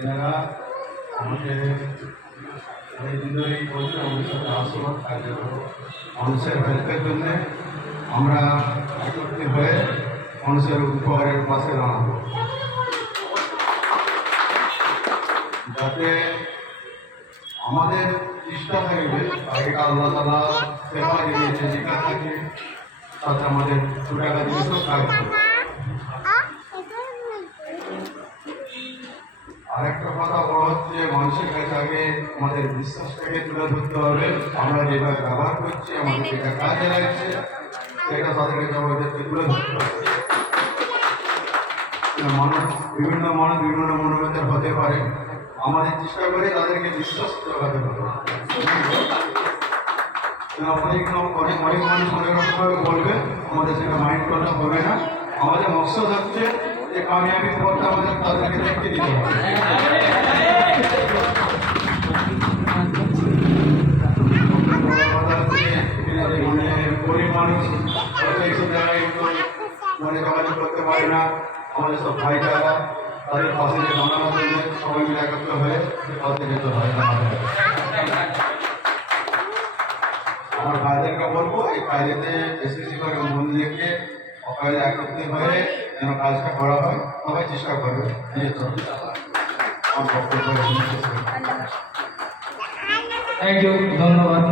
এনারা আমাকে অনেকদিন ধরেই বলছে আমাদের সাথে আসবো কাজে মানুষের হেল্পের জন্যে আমরা একত্রিত হয়ে মানুষের উপকারের পাশে দাঁড়াবো, যাতে আমাদের চেষ্টা থাকবে আগেটা আল্লাহ তালা সেবা দিয়েছে যেটা থাকে তাতে আমাদের 2 টাকা দিয়েছেও কাজ করবে। আরেকটা কথা বলা হচ্ছে মানুষের কাছে আগে আমাদের বিশ্বাসটাকে তুলে ধরতে হবে। আমরা যেটা ব্যবহার করছি আমাদের যেটা কাজে লাগছে সেটা তাদের কাছে আমাদেরকে তুলে ধরতে হবে। বিভিন্ন মানুষ বিভিন্ন মনোভাবের হতে পারে, আমাদের চেষ্টা করে তাদেরকে বিশ্বাস জোগাতে হবে। অনেক মানুষ অনেক রকমভাবে বলবে, আমাদের সেটা মাইন্ড করলে হবে না। আমাদের মকসদ হচ্ছে যে কামিয়াবি পথটা আমাদের তাদেরকে দেখতে দিতে হবে। মানে গরিব মানুষ এইসব জায়গায় মানে যোগাযোগ করতে পারে না, আমাদের সব ভাইটারা তাদের পাশে যে বানানোর জন্য সবাই মিলে একত্র হয়ে পথে যেতে হয়। আমার ভাইদেরকে বলবো এই কাজেতে বেশি বেশি করে মন রেখে সবাই একত্রিত হয়ে যেন কাজটা করা হয়, সবাই চেষ্টা করবে নিজের তরফ। থ্যাংক ইউ, ধন্যবাদ।